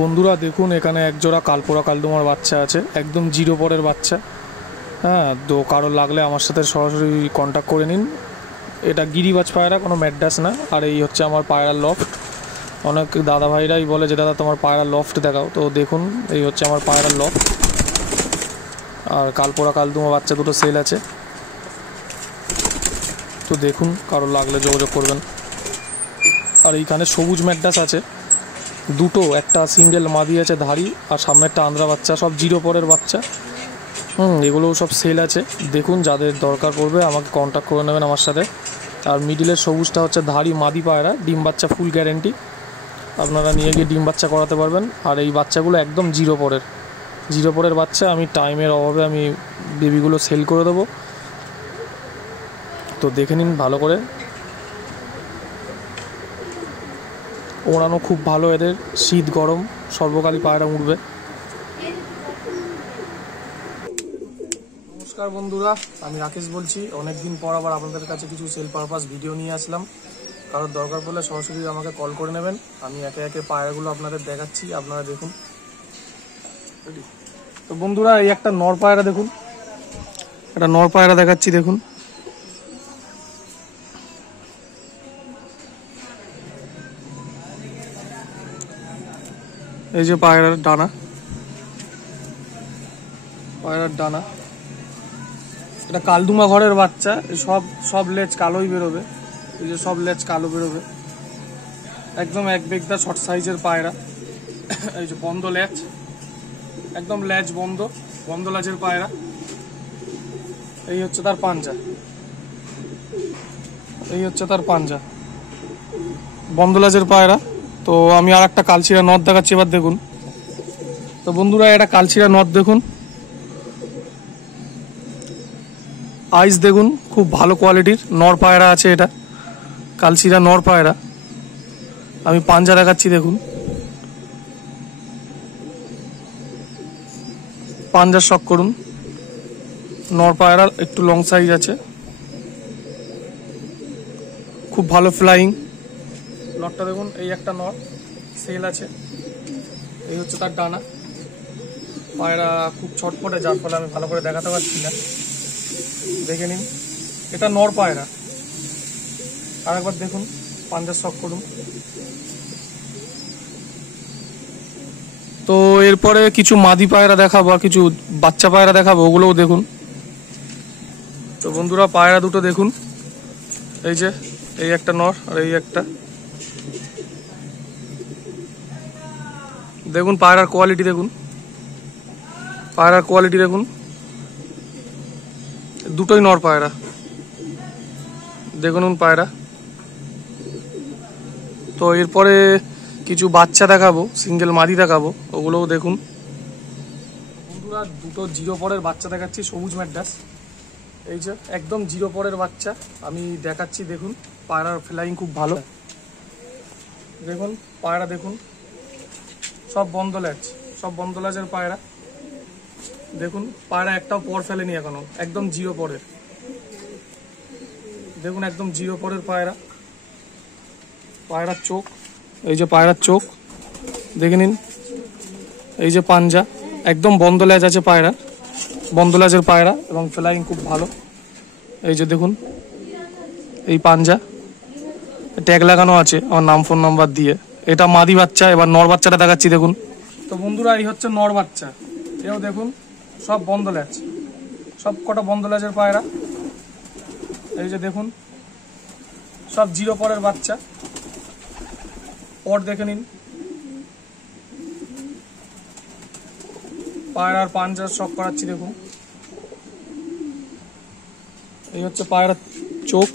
বন্ধুরা দেখুন, এখানে একজোড়া কালপোড়া কালদুমার বাচ্চা আছে, একদম জিরো পরের বাচ্চা। হ্যাঁ, তো কারোর লাগলে আমার সাথে সরাসরি কন্ট্যাক্ট করে নিন। এটা গিরিবাজ পায়রা, কোনো ম্যাড্রাস না। আর এই হচ্ছে আমার পায়রার লফট। অনেক দাদা ভাইরাই বলে যে দাদা তোমার পায়রার লফট দেখাও, তো দেখুন এই হচ্ছে আমার পায়রার লফট। আর কালপোড়া কালদুমা বাচ্চা দুটো সেল আছে, তো দেখুন কারোর লাগলে যোগাযোগ করবেন। আর এইখানে সবুজ ম্যাড্রাস আছে দুটো, একটা সিঙ্গেল মাদি আছে ধাড়ি, আর সামনে একটা আন্দ্রা বাচ্চা, সব জিরো পরের বাচ্চা। এগুলোও সব সেল আছে। দেখুন যাদের দরকার পড়বে আমাকে কন্ট্যাক্ট করে নেবেন আমার সাথে। আর মিডিলের সবুজটা হচ্ছে ধাড়ি মাদি পায়রা, ডিম বাচ্চা ফুল গ্যারেন্টি, আপনারা নিয়ে গিয়ে ডিম বাচ্চা করাতে পারবেন। আর এই বাচ্চাগুলো একদম জিরো পরের বাচ্চা। আমি টাইমের অভাবে আমি বেবিগুলো সেল করে দেবো, তো দেখে নিন ভালো করে। ওড়ানো খুব ভালো এদের, শীত গরম সর্বকালই পায়রা উঠবে। নমস্কার বন্ধুরা, আমি রাকেশ বলছি। অনেকদিন পর আবার আপনাদের কাছে কিছু সেল পারপাস ভিডিও নিয়ে আসলাম। কারোর দরকার পড়লে সরাসরি আমাকে কল করে নেবেন। আমি একে একে পায়রাগুলো আপনাদের দেখাচ্ছি, আপনারা দেখুন। তো বন্ধুরা, এই একটা নর পায়রা দেখুন, একটা নর পায়রা দেখাচ্ছি দেখুন। এই যে পায়রার ডানা, এটা কালদুমা ঘরের বাচ্চা। সব লেজ কালোই বেরোবে, এই যে সব লেজ কালো বেরোবে। একদম এক বেগদা শর্ট সাইজের পায়রা। এই যে বন্ধ লেজ, একদম লেজ বন্ধ লেজের পায়রা। এই হচ্ছে তার পাঞ্জা, বন্ধ লেজের পায়রা। তো আমি আর একটা কালচিরা নথ দেখাচ্ছি, এবার দেখুন। তো বন্ধুরা, এটা কালচিরা নথ দেখুন, আইস দেখুন, খুব ভালো কোয়ালিটির নর পায়রা আছে। এটা কালচিরা নর পায়রা। আমি পাঞ্জা দেখাচ্ছি দেখুন, পাঞ্জার শখ করুন। নর পায়রা একটু লং সাইজ আছে, খুব ভালো ফ্লাইং। নরটা দেখুন, এই একটা নর সেল আছে। এই হচ্ছে তার ডানা। পায়রা খুব ছটফটে, যার ফলে আমি ভালো করে দেখাতে পারছি না, দেখে নিন। এটা নর পায়রা, আর একবার দেখুন, পাঞ্জার শখ করুন। তো এরপরে কিছু মাদি পায়রা দেখাবো আর কিছু বাচ্চা পায়রা দেখাবো, ওগুলোও দেখুন। তো বন্ধুরা, পায়রা দুটো দেখুন, এই যে এই একটা নর আর এই একটা। দেখুন পায়রার কোয়ালিটি দেখুন, দুটোই নর পায়রা। দেখুন পায়রা। তো এরপরে কিছু বাচ্চা দেখাবো, সিঙ্গেল মাদি দেখাবো, ওগুলোও দেখুন। বন্ধুরা, দুটো জিরো পরের বাচ্চা দেখাচ্ছি, সবুজ ম্যাড্রাস। এই যে একদম জিরো পরের বাচ্চা আমি দেখাচ্ছি দেখুন। পায়রার ফ্লাইং খুব ভালো। দেখুন পায়রা দেখুন, সব বন্ধ লেজের পায়রা। দেখুন পায়রা একটাও পর ফেলেনি এখনো, একদম জিরো পরের। দেখুন একদম জিরো পরের পায়রা। পায়রার চোখ, এই যে পায়রার চোখ দেখে নিন। এই যে পাঞ্জা, একদম বন্ধ লেজ আছে পায়রা, বন্ধ লেজের পায়রা, এবং ফ্লাইং খুব ভালো। এই যে দেখুন এই পাঞ্জা, ট্যাগ লাগানো আছে আমার নাম ফোন নাম্বার দিয়ে। এটা মাদি বাচ্চা। এবার নর বাচ্চাটা দেখাচ্ছি দেখুন। তো বন্ধুরা, এই হচ্ছে নর বাচ্চা। এও দেখুন সব বন্ধ লেজ, সব কটা বন্ধ লেজের পায়রা। এই যে দেখুন সব জিরো পরের বাচ্চা। পর দেখে নিন। পায়রার পাঞ্জার শখ করাচ্ছি দেখুন। এই হচ্ছে পায়রার চোখ,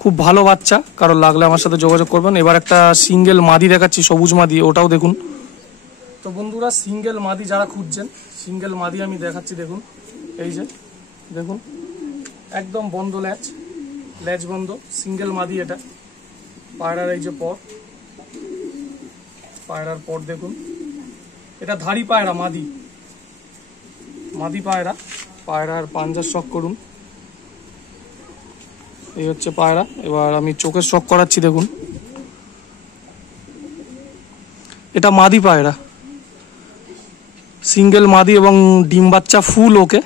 খুব ভালো বাচ্চা। কারোর লাগলে আমার সাথে যোগাযোগ করবেন। এবার একটা সিঙ্গেল মাদি দেখাচ্ছি, সবুজ মাদি, ওটাও দেখুন। তো বন্ধুরা, সিঙ্গেল মাদি যারা খুঁজছেন, সিঙ্গেল মাদি আমি দেখাচ্ছি দেখুন। এই যে দেখুন একদম বন্ধ লেজ বন্ধ, সিঙ্গেল মাদি এটা। পায়রার এই যে পায়রার পর দেখুন। এটা ধাড়ি পায়রা, মাদি পায়রা। পায়রার পাঞ্জার শখ করুন। এই হচ্ছে পায়রা। এবার আমি চোখের শখ করাচ্ছি দেখুন। এটা মাদি পায়রা, সিঙ্গেল মাদি এবং ডিম বাচ্চা ফুল ওকে।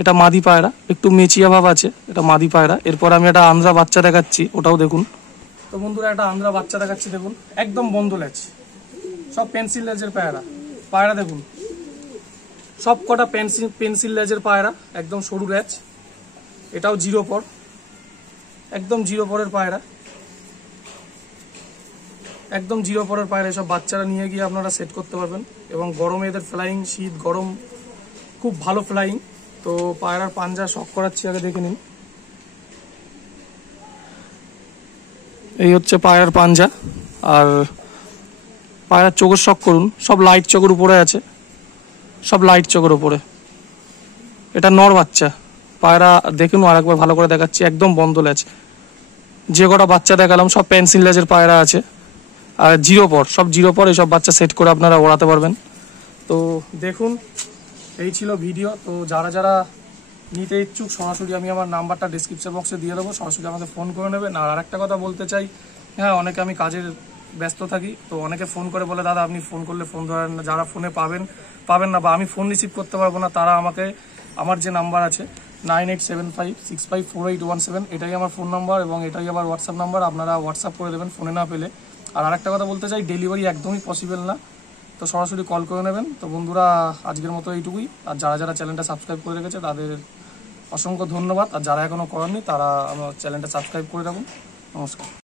এটা মাদি পায়রা, একটু মেচিয়া ভাব আছে, এটা মাদি পায়রা। এরপর আমি একটা আন্দ্রা বাচ্চা দেখাচ্ছি, ওটাও দেখুন। তো বন্ধুরা একটা আন্দ্রা বাচ্চা দেখাচ্ছি, দেখুন একদম বন্ধ লেজ, সব পেন্সিল লেজের পায়রা। পায়রা দেখুন সব কটা পেন্সিল লেজের পায়রা, একদম সরু লেজ। এটাও 0 পর, একদম 0 পরের পায়রা, একদম 0 পরের পায়রা। এসব বাচ্চারা নিয়ে গিয়ে আপনারা সেট করতে পারবেন। এবং গরমে এদের ফ্লাইং, শীত গরম খুব ভালো ফ্লাইং। তো পায়রার পাঞ্জা শক করাচ্ছি, আগে দেখে নিন। এই হচ্ছে পায়রার পাঞ্জা। আর পায়রার চোখের শক করুন, সব লাইট চোখের উপরে আছে, সব লাইট চোখের উপরে। এটা নর বাচ্চা পায়রা, দেখুন আরেকবার ভালো করে দেখাচ্ছি, একদম বন্ধ লেজ। যে কটা বাচ্চা দেখালাম সব পেন্সিল লেজের পায়রা আছে, আর 0 পর, সব 0 পর। এইসব বাচ্চা সেট করে আপনারা ওড়াতে পারবেন। তো দেখুন এই ছিল ভিডিও। তো যারা যারা নিতে ইচ্ছুক সরাসরি আমি আমার নাম্বারটা ডিসক্রিপশন বক্সে দিয়ে দেবো, সরাসরি আমাকে ফোন করে নেবেন। আর আরেকটা কথা বলতে চাই, হ্যাঁ অনেকে আমি কাজের ব্যস্ত থাকি, তো অনেকে ফোন করে বলে দাদা আপনি ফোন করলে ফোন ধরেন না। যারা ফোনে পাবেন না বা আমি ফোন রিসিভ করতে পারবো না, তারা আমাকে আমার যে নাম্বার আছে 9875654817, এটাই আমার ফোন নাম্বার এবং এটাই আমার হোয়াটসঅ্যাপ নাম্বার। আপনারা হোয়াটসঅ্যাপ করে দেবেন ফোনে না পেলে। আর আরেকটা কথা বলতে চাই, ডেলিভারি একদমই পসিবল না, তো সরাসরি কল করে নেবেন। তো বন্ধুরা আজকের মতো এইটুকুই। আর যারা যারা চ্যানেলটা সাবস্ক্রাইব করে রেখেছে তাদের অসংখ্য ধন্যবাদ। আর যারা এখনও করেননি তারা আমার চ্যানেলটা সাবস্ক্রাইব করে রাখুন। নমস্কার।